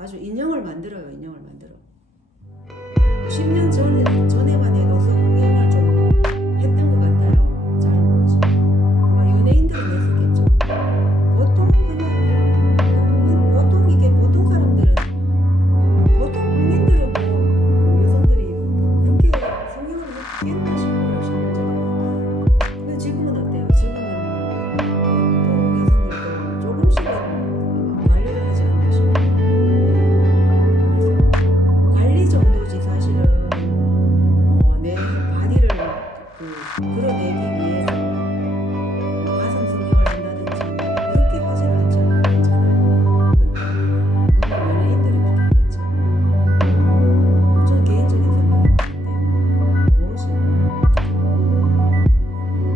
아주 인형을 만들어요. 인형을 만들어. 10년 전에만 해도 성형을 좀 했던 것 같아요. 잘은 모르지. 아마 연예인들은 했었겠죠. 보통 그냥 보통 이게 보통 사람들은 보통 국민들은 뭐 여성들이 그렇게 성형을 했겠나 싶어요. 10년 전에. 근데 지금은 어때요? 지금은 보통 여성들도 조금씩은 관리를 하지 않나 싶어요. 그래서 관리 정도지 사실은 내 바디를 드러내기 위해서 가슴 성형을 한다든지 그렇게 하지는 않잖아요. 근데 그건 연예인들이 그렇게 하겠죠. 저는 개인적인 생각인데 모르시나요?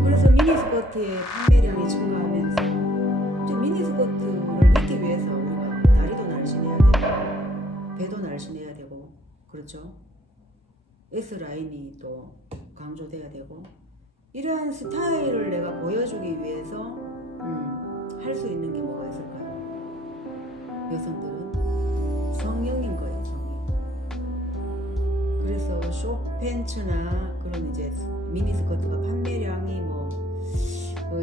그래서 미니스커트의 판매량이 증가하면서 이제 미니스커트를 입기 위해서 우리가 다리도 날씬해야 되고 배도 날씬해야 되고 그렇죠. S라인이 또 강조돼야 되고 이러한 스타일을 내가 보여주기 위해서 할 수 있는 게 뭐가 있을까요? 여성들은 성형인 거예요. 성형. 그래서 숏팬츠나 그런 이제 미니스커트가 판매량이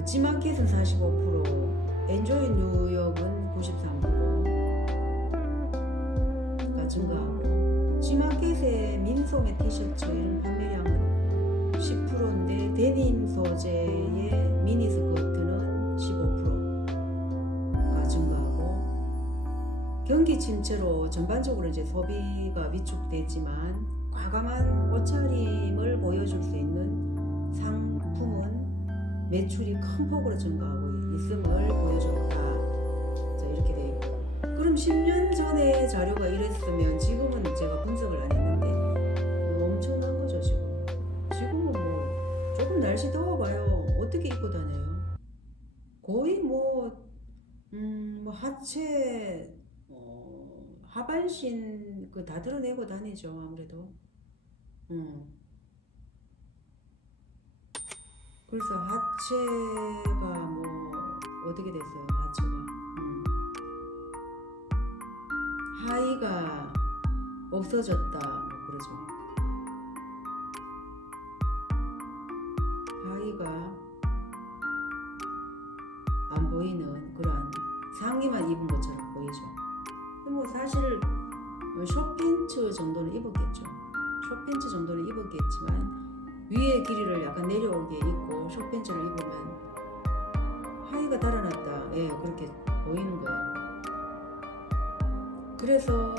지마켓은 45%, 엔조이 뉴욕은 93%가 증가하고 지마켓의 민소매 티셔츠 이런 판매량은 10%인데 데님 소재의 미니스커트는 15%가 증가하고 경기 침체로 전반적으로 이제 소비가 위축되지만 과감한 옷차림을 보여줄 수 있는 상품은 매출이 큰 폭으로 증가하고 있음을 보여줬다. 자, 이렇게 돼 있고. 그럼 10년 전에 자료가 이랬으면 지금은 제가 분석을 안 했는데 엄청난 거죠 지금. 지금은 뭐 조금 날씨 더워봐요. 어떻게 입고 다녀요? 거의 뭐 하체 하반신 다 드러내고 다니죠 아무래도. 그래서 하체가 어떻게 됐어요? 하체가 하의가 없어졌다 그러죠. 하의가 안 보이는 그러한 상의만 입은 것처럼 보이죠. 사실 숏팬츠 정도는 입었겠죠. 숏팬츠 정도는 입었겠지만 위에 길이를 약간 내려오게 입고 숏팬츠를 입으면 하의가 달아났다. 예, 그렇게 보이는 거예요. 그래서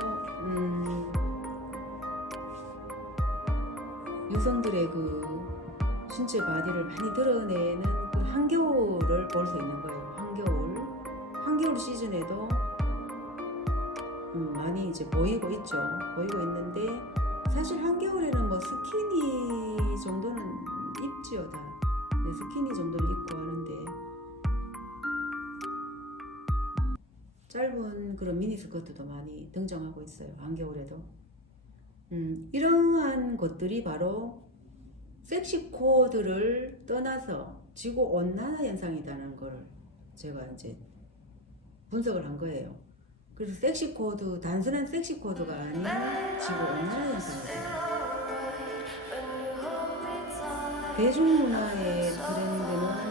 여성들의 그 신체 바디를 많이 드러내는 그 한겨울을 볼 수 있는 거예요. 한겨울 시즌에도 많이 이제 보이고 있죠. 보이고 있는데 사실 한겨울에는 스키니 정도는 입지요 다. 네, 스키니 정도는 입고 하는데 짧은 그런 미니스커트도 많이 등장하고 있어요. 한겨울에도. 이러한 것들이 바로 섹시 코드를 떠나서 지구 온난화 현상이라는 걸 제가 이제 분석을 한 거예요. 그래서 섹시 코드, 단순한 섹시 코드가 아닌 지구 온난화 현상이에요. 대중문화의 트렌드는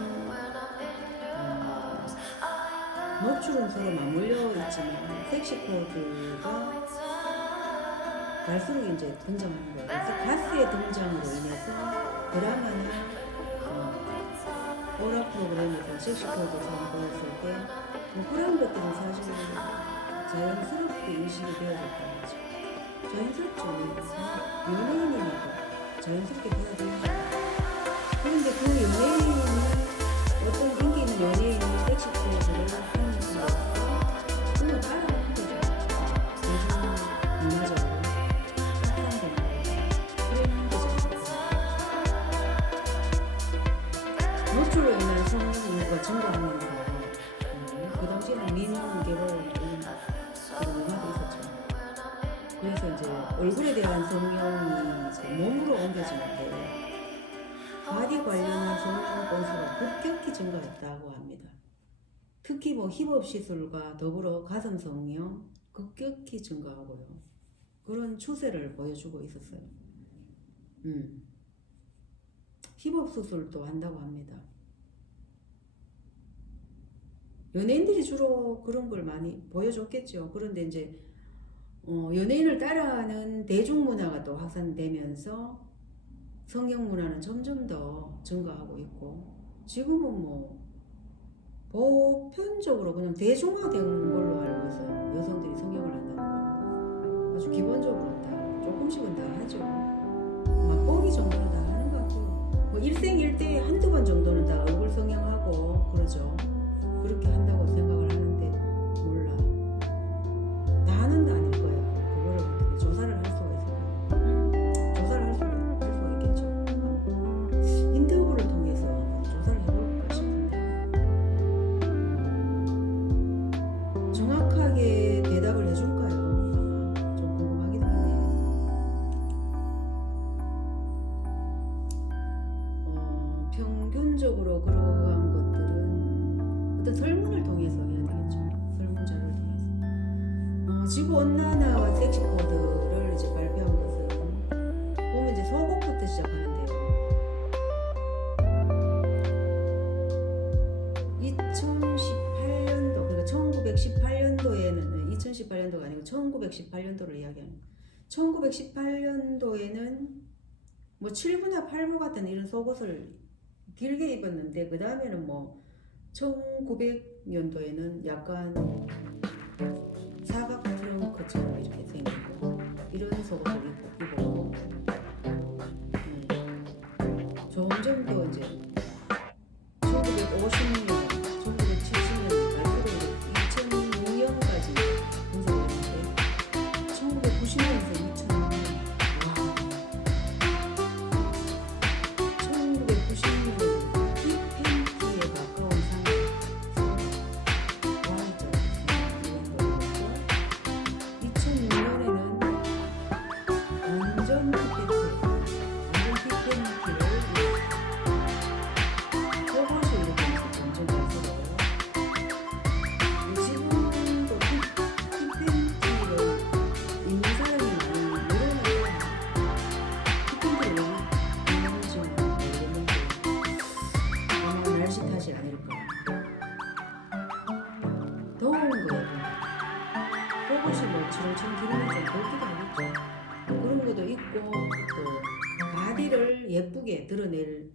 노출은 서로 맞물려 있지만 섹시 코드가 갈수록 이제 등장하는 거예요. 그래서 가스의 등장으로 인해서 드라마나 오락 프로그램에서 섹시 코드가 보였을 때 그런 것들은 사실 자연스럽게 인식이 되어졌다는 거죠. 자연스럽죠. 연예인이니까 자연스럽게 받아들이는 거예요. 그런데 그 연예인은 어떤 인기 있는 연예인이 섹시 코드를 하는 순간 그건 따라하는 거죠. 요즘 문화적으로 확산되는 그런 거죠. 노출로 인한 성인구가 증가하면서 그 당시에는 민계로 그런 문화도 있었죠. 그래서 이제 얼굴에 대한 성형이 이제 몸으로 옮겨지는데 바디 관련한 성형 건수가 급격히 증가했다고 합니다. 특히 힙업 시술과 더불어 가슴 성형, 급격히 증가하고요. 그런 추세를 보여주고 있었어요. 힙업 수술도 한다고 합니다. 연예인들이 주로 그런 걸 많이 보여줬겠죠. 그런데 이제 연예인을 따라하는 대중문화가 또 확산되면서 성형문화는 점점 더 증가하고 있고, 지금은 뭐 보편적으로 그냥 대중화된 걸로 알고 있어요. 여성들이 성형을 한다는 거는 아주 기본적으로 다 조금씩은 다 하죠. 맛보기 정도는 다 하는 것 같고, 뭐 일생일대에 한두 번 정도는 다 얼굴 성형하고 그러죠. 그렇게 한다고 생각을 하는데, 몰라. 다는 아닐 거야. 그거를 어떻게 조사를 할 수가 있을까? 조사를 할 수가 있겠죠. 인터뷰를 통해서 조사를 해볼까 싶은데, 정확하게 대답을 해줄까요? 아마 좀 궁금하기도 하네요. 평균적으로 그러한 것들은 어떤 설문을 통해서 해야 되겠죠. 설문자를 통해서. 지구온난화와 섹시코드를 이제 발표한 것은, 보면 이제 속옷부터 시작하는데요. 2018년도, 그러니까 1918년도에는, 2018년도가 아니고 1918년도를 이야기하는 거예요. 1918년도에는 뭐 7부나 8부 같은 이런 속옷을 길게 입었는데, 그 다음에는 뭐 1900년도에는 약간 사각 트렁크처럼 이렇게 생기고 이런 속옷을 입고 점점 더 이제 1950년, 1970년, 나중에 2006년까지 분석했는데 1990년에서 2006년, 와, 1990년 힙팬티에 가까운 상황에서 와이드 이런 걸 입고, 2006년에는 완전 힙팬티를 속옷이 이렇게 완전 잘 쓰고요. 지금도 힙팬티를 입는 사람이 많이 늘어나요. 힙팬티를 왜 입는지 모르겠는데, 아마 날씨 탓이 아닐까. 더운 거예요. 속옷이 뭐 치렁치렁 기르면서 덥기도 하겠죠. 그런 것도 있고, 또 바디를 예쁘게 드러내기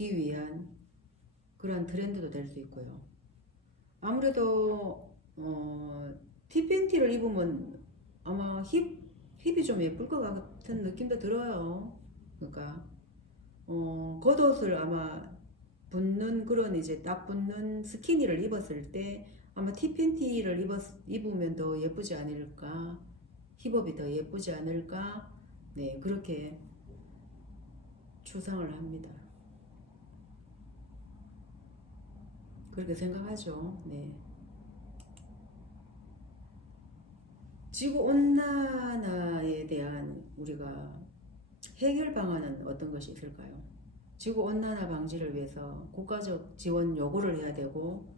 위한 그런 트렌드도 될 수 있고요. 아무래도 티팬티를 입으면 아마 힙이 좀 예쁠 것 같은 느낌도 들어요. 그러니까 겉옷을 아마 붙는 그런 이제 딱 붙는 스키니를 입었을 때 아마 티팬티를 입으면 더 예쁘지 않을까, 힙업이 더 예쁘지 않을까, 네, 그렇게 추상을 합니다. 그렇게 생각하죠. 네. 지구 온난화에 대한 우리가 해결 방안은 어떤 것이 있을까요? 지구 온난화 방지를 위해서 국가적 지원 요구를 해야 되고,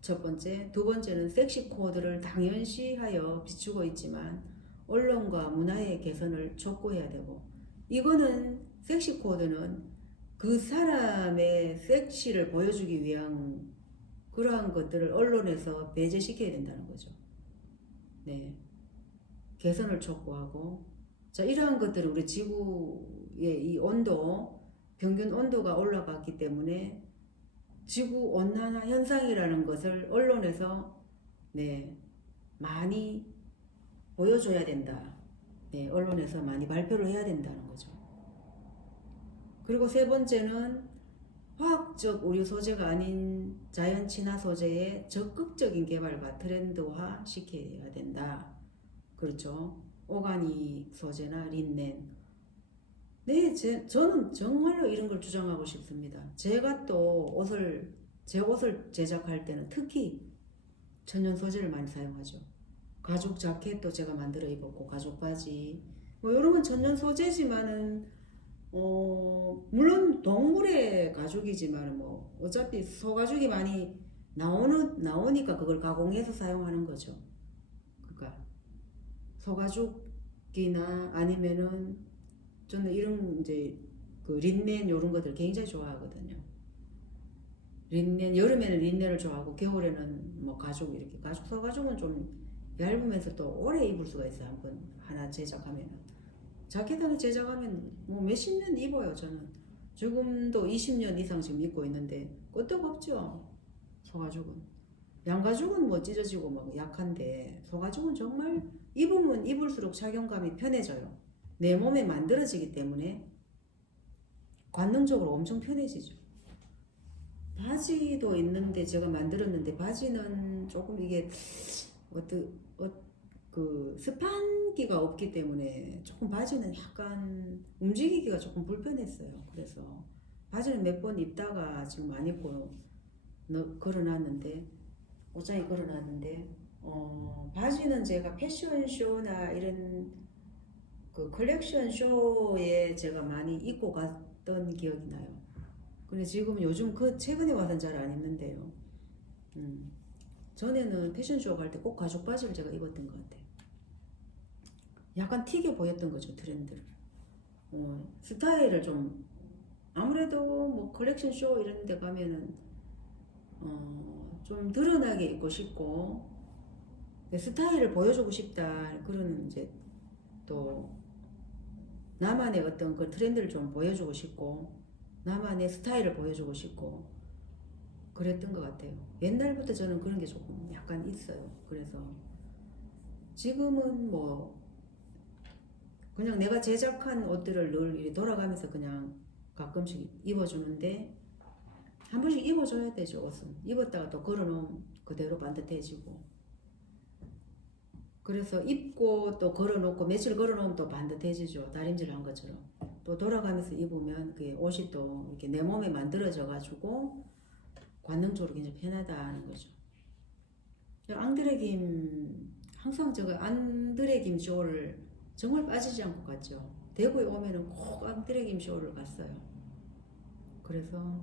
첫 번째, 두 번째는 섹시 코드를 당연시하여 비추고 있지만 언론과 문화의 개선을 촉구해야 되고, 이거는 섹시 코드는 그 사람의 섹시를 보여주기 위한 그러한 것들을 언론에서 배제시켜야 된다는 거죠. 네, 개선을 촉구하고, 자, 이러한 것들을 우리 지구의 이 온도, 평균 온도가 올라갔기 때문에 지구 온난화 현상이라는 것을 언론에서 네, 많이 보여줘야 된다. 네, 언론에서 많이 발표를 해야 된다는 거죠. 그리고 세 번째는 화학적 의류 소재가 아닌 자연 친화 소재의 적극적인 개발과 트렌드화 시켜야 된다. 그렇죠. 오가닉 소재나 린넨. 네, 저는 정말로 이런 걸 주장하고 싶습니다. 제가 또 제 옷을 제작할 때는 특히 천연 소재를 많이 사용하죠. 가죽 자켓도 제가 만들어 입었고, 가죽 바지, 뭐 이런 건 천연 소재지만은 물론 동물의 가죽이지만 뭐 어차피 소가죽이 많이 나오니까 그걸 가공해서 사용하는 거죠. 그러니까 소가죽이나 아니면은 저는 이런 이제 그 린넨 요런 것들 굉장히 좋아하거든요. 린넨, 여름에는 린넨을 좋아하고 겨울에는 뭐 가죽, 이렇게 가죽, 소가죽은 좀 얇으면서 또 오래 입을 수가 있어요. 한번 하나 제작하면은 자켓 하나 제작하면 뭐 몇십 년 입어요. 저는 지금도 20년 이상 지금 입고 있는데 끄떡없죠. 소가죽은. 양가죽은 뭐 찢어지고 막 약한데 소가죽은 정말 입으면 입을수록 착용감이 편해져요. 내 몸에 만들어지기 때문에 관능적으로 엄청 편해지죠. 바지도 있는데 제가 만들었는데 바지는 조금 이게 그 스판기가 없기 때문에 조금 바지는 약간 움직이기가 조금 불편했어요. 그래서 바지는 몇 번 입다가 지금 안 입고 걸어놨는데 옷장에 걸어놨는데 바지는 제가 패션쇼나 이런 그 컬렉션 쇼에 제가 많이 입고 갔던 기억이 나요. 근데 지금 요즘 그 최근에 와서는 잘 안 입는데요. 전에는 패션쇼 갈 때 꼭 가죽 바지를 제가 입었던 것 같아요. 약간 튀게 보였던 거죠, 트렌드를. 스타일을 좀 아무래도 뭐 컬렉션 쇼 이런 데 가면은 좀 드러나게 입고 싶고 스타일을 보여주고 싶다 그런 이제 또 나만의 어떤 그 트렌드를 좀 보여주고 싶고 나만의 스타일을 보여주고 싶고 그랬던 것 같아요. 옛날부터 저는 그런 게 조금 약간 있어요. 그래서 지금은 뭐 그냥 내가 제작한 옷들을 늘 이렇게 돌아가면서 그냥 가끔씩 입어주는데 한 번씩 입어줘야 되죠. 옷은 입었다가 또 걸어놓으면 그대로 반듯해지고 그래서 입고 또 걸어놓고 며칠 걸어놓으면 또 반듯해지죠. 다림질 한 것처럼 또 돌아가면서 입으면 그게 옷이 또 이렇게 내 몸에 만들어져 가지고 관능적으로 굉장히 편하다는 거죠. 앙드레김 항상 제가 앙드레김 쇼를 정말 빠지지 않고 갔죠. 대구에 오면은 꼭 앙드레김 쇼를 갔어요. 그래서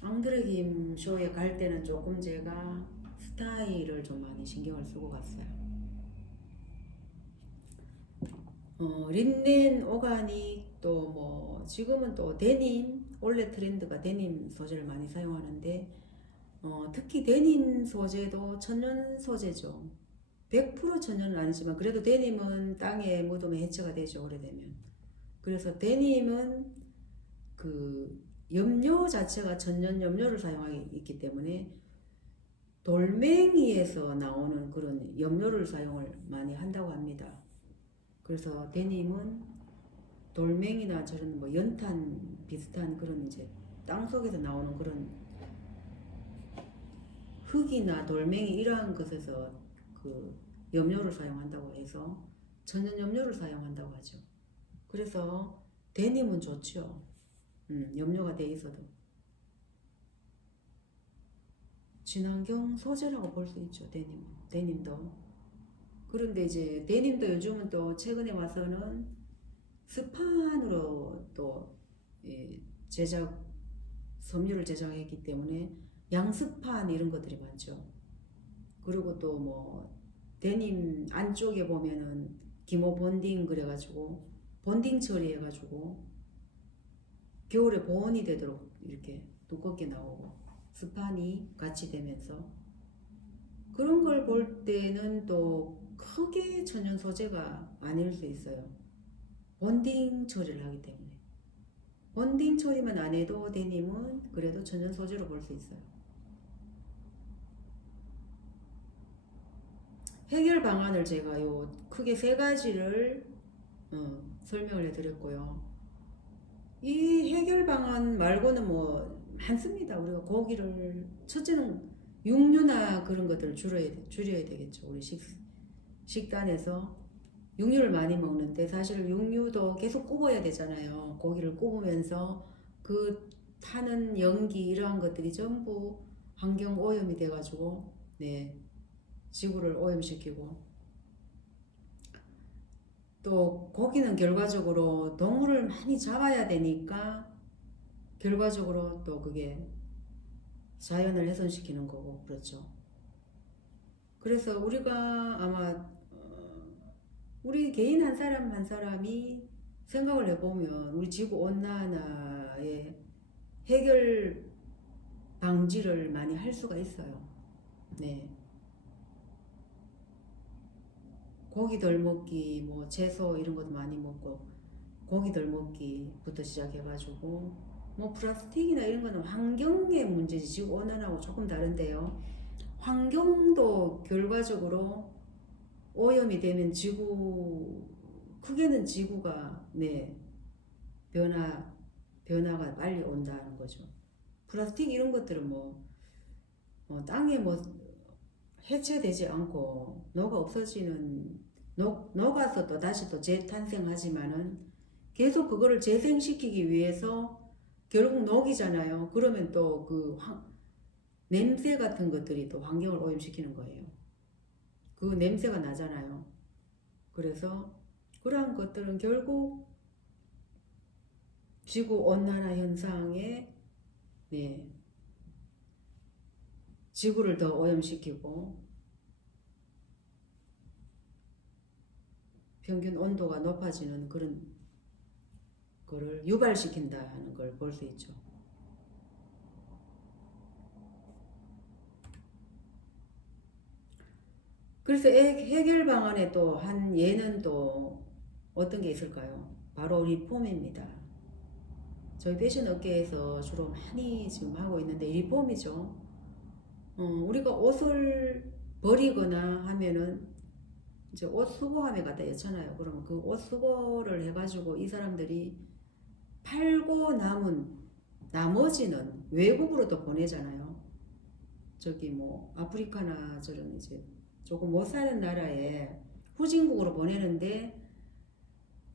앙드레김 쇼에 갈 때는 조금 제가 스타일을 좀 많이 신경을 쓰고 갔어요. 린넨, 오가닉 또 뭐 지금은 또 데님 원래 트렌드가 데님 소재를 많이 사용하는데 특히 데님 소재도 천연 소재죠. 100% 천연은 아니지만 그래도 데님은 땅에 묻으면 해체가 되죠. 오래되면. 그래서 데님은 그 염료 자체가 천연 염료를 사용하기 때문에 돌멩이에서 나오는 그런 염료를 사용을 많이 한다고 합니다. 그래서 데님은 돌멩이나 저런 뭐 연탄 비슷한 그런 이제 땅 속에서 나오는 그런 흙이나 돌멩이 이러한 것에서 그 염료를 사용한다고 해서 천연 염료를 사용한다고 하죠. 그래서 데님은 좋죠. 염료가 돼 있어도 친환경 소재라고 볼 수 있죠. 데님도. 그런데 이제 데님도 요즘은 또 최근에 와서는 스판으로 또 섬유를 제작했기 때문에 양스판 이런 것들이 많죠. 그리고 또 뭐 데님 안쪽에 보면은 기모 본딩 그래가지고 본딩 처리해가지고 겨울에 보온이 되도록 이렇게 두껍게 나오고 스판이 같이 되면서 그런 걸 볼 때는 또 크게 천연 소재가 아닐 수 있어요. 본딩 처리를 하기 때문에 본딩 처리만 안 해도 데님은 그래도 천연 소재로 볼 수 있어요. 해결 방안을 제가 요 크게 세 가지를 설명을 해드렸고요. 이 해결 방안 말고는 뭐 많습니다. 우리가 고기를 첫째는 육류나 그런 것들을 줄여야 되겠죠. 우리 식단에서 육류를 많이 먹는데 사실 육류도 계속 굽어야 되잖아요. 고기를 굽으면서 그 타는 연기 이러한 것들이 전부 환경 오염이 돼가지고 지구를 오염시키고 또 고기는 결과적으로 동물을 많이 잡아야 되니까 결과적으로 또 그게 자연을 훼손시키는 거고 그렇죠. 그래서 우리가 아마 우리 개인 한 사람 한 사람이 생각을 해보면 우리 지구 온난화의 해결 방지를 많이 할 수가 있어요. 네. 고기 덜 먹기, 뭐 채소 이런 것도 많이 먹고 고기 덜 먹기부터 시작해가지고 뭐 플라스틱이나 이런 거는 환경의 문제지 지구 온난화하고 조금 다른데요. 환경도 결과적으로 오염이 되면 크게는 지구가 네 변화가 빨리 온다는 거죠. 플라스틱 이런 것들은 땅에 해체되지 않고 녹아서 또 다시 또 재탄생하지만은 계속 그거를 재생시키기 위해서 결국 녹이잖아요. 그러면 또 냄새 같은 것들이 또 환경을 오염시키는 거예요. 그 냄새가 나잖아요. 그래서 그러한 것들은 결국 지구 온난화 현상에 네, 지구를 더 오염시키고 평균 온도가 높아지는 그런 거를 유발시킨다는 걸 볼 수 있죠. 그래서 해결 방안에 또 한 예는 또 어떤 게 있을까요? 바로 리폼입니다. 저희 패션 업계에서 주로 많이 지금 하고 있는데 리폼이죠. 우리가 옷을 버리거나 하면은 이제 옷 수거함에 갖다 여잖아요. 그러면 그 옷 수거를 해가지고 이 사람들이 팔고 남은 나머지는 외국으로 또 보내잖아요. 저기 뭐 아프리카나 저런 이제 조금 못 사는 나라에 후진국으로 보내는데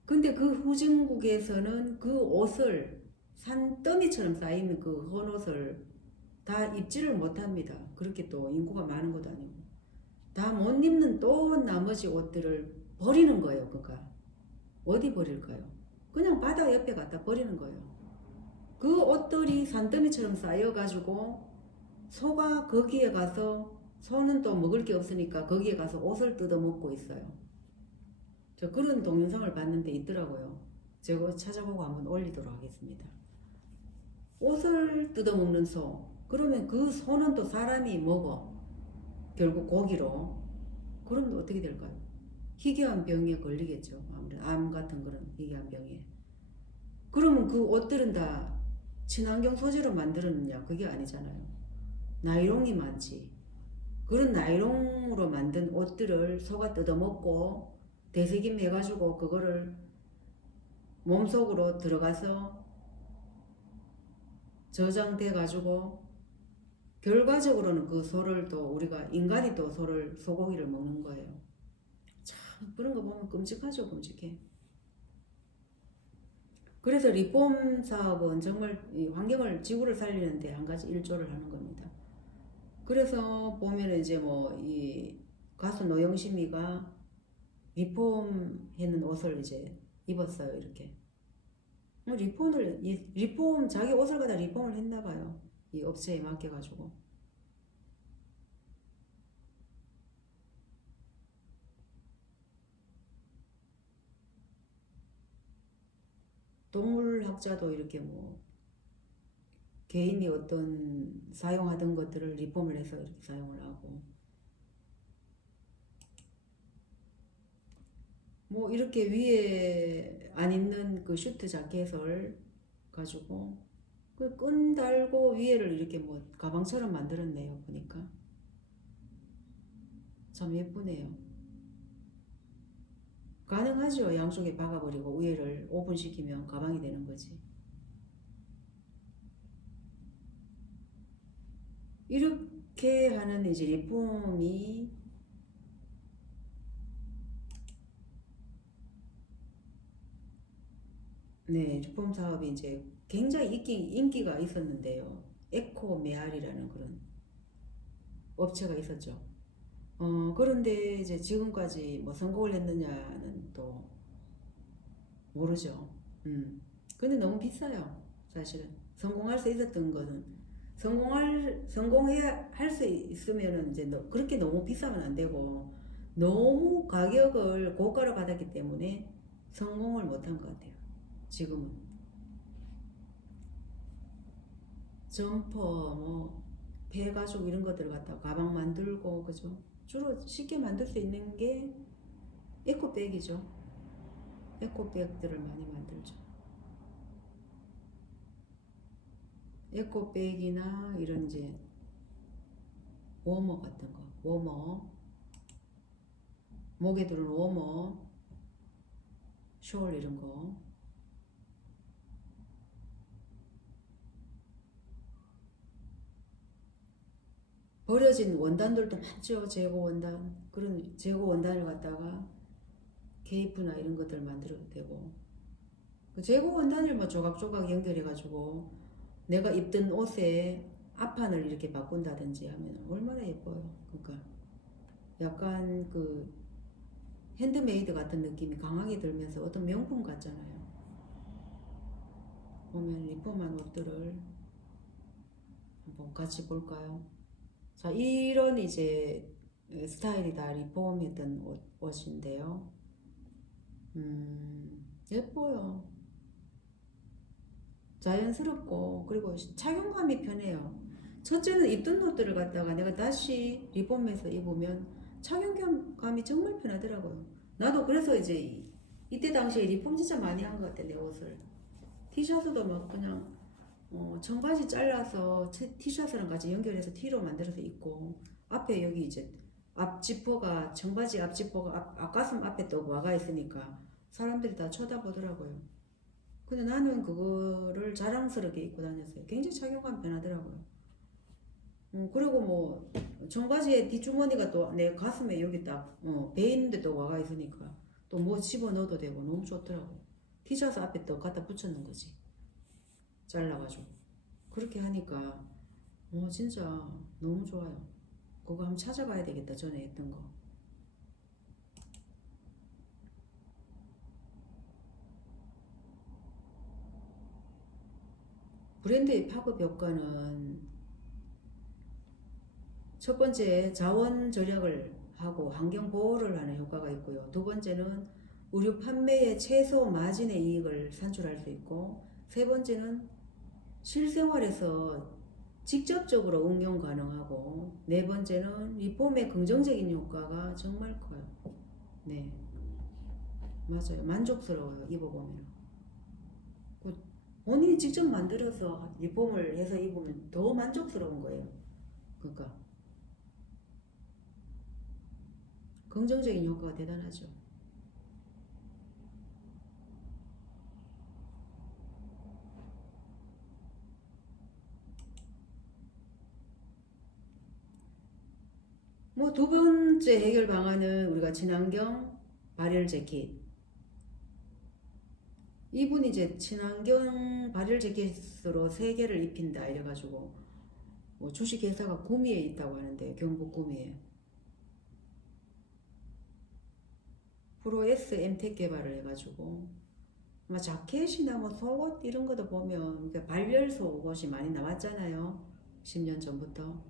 근데 그 후진국에서는 그 옷을 산더미처럼 쌓이는 그 헌옷을 다 입지를 못합니다. 그렇게 또 인구가 많은 것도 아니고 다 못 입는 또 나머지 옷들을 버리는 거예요. 그러니까 어디 버릴까요? 그냥 바다 옆에 갖다 버리는 거예요. 그 옷들이 산더미처럼 쌓여가지고 소가 거기에 가서 소는 또 먹을 게 없으니까 거기에 가서 옷을 뜯어먹고 있어요. 저 그런 동영상을 봤는데 있더라고요. 제가 찾아보고 한번 올리도록 하겠습니다. 옷을 뜯어먹는 소. 그러면 그 소는 또 사람이 먹어. 결국 고기로. 그러면 어떻게 될까요? 희귀한 병에 걸리겠죠. 아무래도 암 같은 그런 희귀한 병에. 그러면 그 옷들은 다 친환경 소재로 만들었느냐? 그게 아니잖아요. 나이롱이 많지. 그런 나이롱으로 만든 옷들을 소가 뜯어먹고 되새김 해가지고 그거를 몸속으로 들어가서 저장돼가지고 결과적으로는 그 소를 또 우리가 인간이 또 소고기를 먹는 거예요. 참 그런 거 보면 끔찍하죠. 끔찍해. 그래서 리폼 사업은 정말 이 환경을 지구를 살리는데 한 가지 일조를 하는 겁니다. 그래서 보면 이제 이 가수 노영심이가 리폼 했는 옷을 이제 입었어요. 이렇게 리폼 자기 옷을 갖다 리폼을 했나 봐요. 이 업체에 맡겨가지고. 동물학자도 이렇게 개인이 어떤 사용하던 것들을 리폼을 해서 이렇게 사용을 하고 이렇게 위에 안 입는 그 슈트 자켓을 가지고 그 끈 달고 위에를 이렇게 가방처럼 만들었네요. 보니까 참 예쁘네요. 가능하죠. 양쪽에 박아버리고 위에를 오픈시키면 가방이 되는 거지. 이렇게 하는 이제 리폼이 네, 리폼 사업이 이제 굉장히 인기가 있었는데요. 에코메알이라는 그런 업체가 있었죠. 그런데 이제 지금까지 성공을 했느냐는 또 모르죠. 근데 너무 비싸요. 사실은 성공할 수 있었던 것은 성공해야 할 수 있으면은 이제 그렇게 너무 비싸면 안 되고 너무 가격을 고가로 받았기 때문에 성공을 못한 것 같아요. 지금은 점퍼 뭐 폐가죽 이런 것들 갖다가 가방 만들고 그죠. 주로 쉽게 만들 수 있는 게 에코백이죠. 에코백들을 많이 만들죠. 에코백이나 이런 이제 워머 같은 거, 워머, 목에 두는 워머, 숄 이런 거. 버려진 원단들도 많죠. 재고 원단. 그런 재고 원단을 갖다가 케이프나 이런 것들 만들어도 되고. 그 재고 원단을 뭐 조각조각 연결해가지고 내가 입던 옷에 앞판을 이렇게 바꾼다든지 하면 얼마나 예뻐요. 그러니까 약간 그 핸드메이드 같은 느낌이 강하게 들면서 어떤 명품 같잖아요. 보면 리폼한 옷들을 한번 같이 볼까요? 자, 이런 이제 스타일이 다 리폼했던 옷인데요. 예뻐요. 자연스럽고 그리고 착용감이 편해요. 첫째는 입던 옷들을 갖다가 내가 다시 리폼해서 입으면 착용감이 정말 편하더라고요. 나도 그래서 이제 이때 당시에 리폼 진짜 많이 한 것 같아. 내 옷을 티셔츠도 막 그냥 청바지 잘라서 티셔츠랑 같이 연결해서 티로 만들어서 입고 앞에 여기 이제 앞 지퍼가 청바지 앞 지퍼가 앞가슴 앞에 또 와가 있으니까 사람들이 다 쳐다보더라고요. 근데 나는 그거를 자랑스럽게 입고 다녔어요. 굉장히 착용감 편하더라고요. 그리고 뭐 청바지의 뒷주머니가 또 내 가슴에 여기 딱 배 있는데 또 와가 있으니까 또 뭐 집어넣어도 되고 너무 좋더라고요. 티셔츠 앞에 또 갖다 붙여놓은 거지. 잘라가지고 그렇게 하니까 진짜 너무 좋아요. 그거 한번 찾아봐야 되겠다. 전에 했던 거. 브랜드의 파급 효과는 첫 번째 자원 절약을 하고 환경 보호를 하는 효과가 있고요. 두 번째는 의류 판매의 최소 마진의 이익을 산출할 수 있고, 세 번째는 실생활에서 직접적으로 응용 가능하고, 네 번째는 리폼의 긍정적인 효과가 정말 커요. 네, 맞아요. 만족스러워요. 입어보면. 본인이 직접 만들어서 리폼을 해서 입으면 더 만족스러운 거예요. 그러니까 긍정적인 효과가 대단하죠. 뭐 두 번째 해결 방안은 우리가 친환경 발열 재킷. 이분이 이제 친환경 발열 재킷으로 3개를 입힌다 이래가지고 뭐 주식회사가 구미에 있다고 하는데, 경북 구미에 프로 SM 개발을 해가지고 아마 자켓이나 뭐 속옷 이런 것도 보면 발열 속옷이 많이 나왔잖아요. 10년 전부터.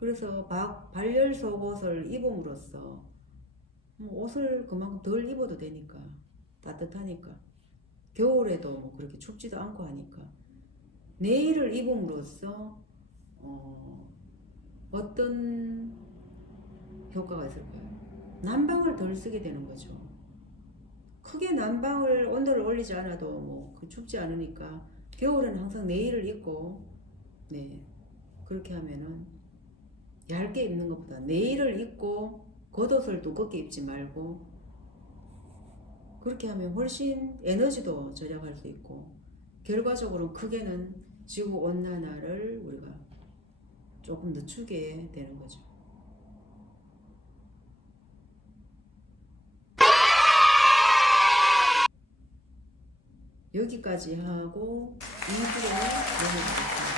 그래서 발열 속옷을 입음으로써 옷을 그만큼 덜 입어도 되니까, 따뜻하니까, 겨울에도 뭐 그렇게 춥지도 않고 하니까 네일을 입음으로써 어떤 효과가 있을까요? 난방을 덜 쓰게 되는 거죠. 크게 난방을 온도를 올리지 않아도 뭐 춥지 않으니까 겨울에는 항상 네일을 입고, 네, 그렇게 하면은 얇게 입는 것보다 네일을 입고 겉옷을 두껍게 입지 말고 그렇게 하면 훨씬 에너지도 절약할 수 있고, 결과적으로 크게는 지구 온난화를 우리가 조금 늦추게 되는 거죠. 여기까지 하고 2부로 넘어가겠습니다.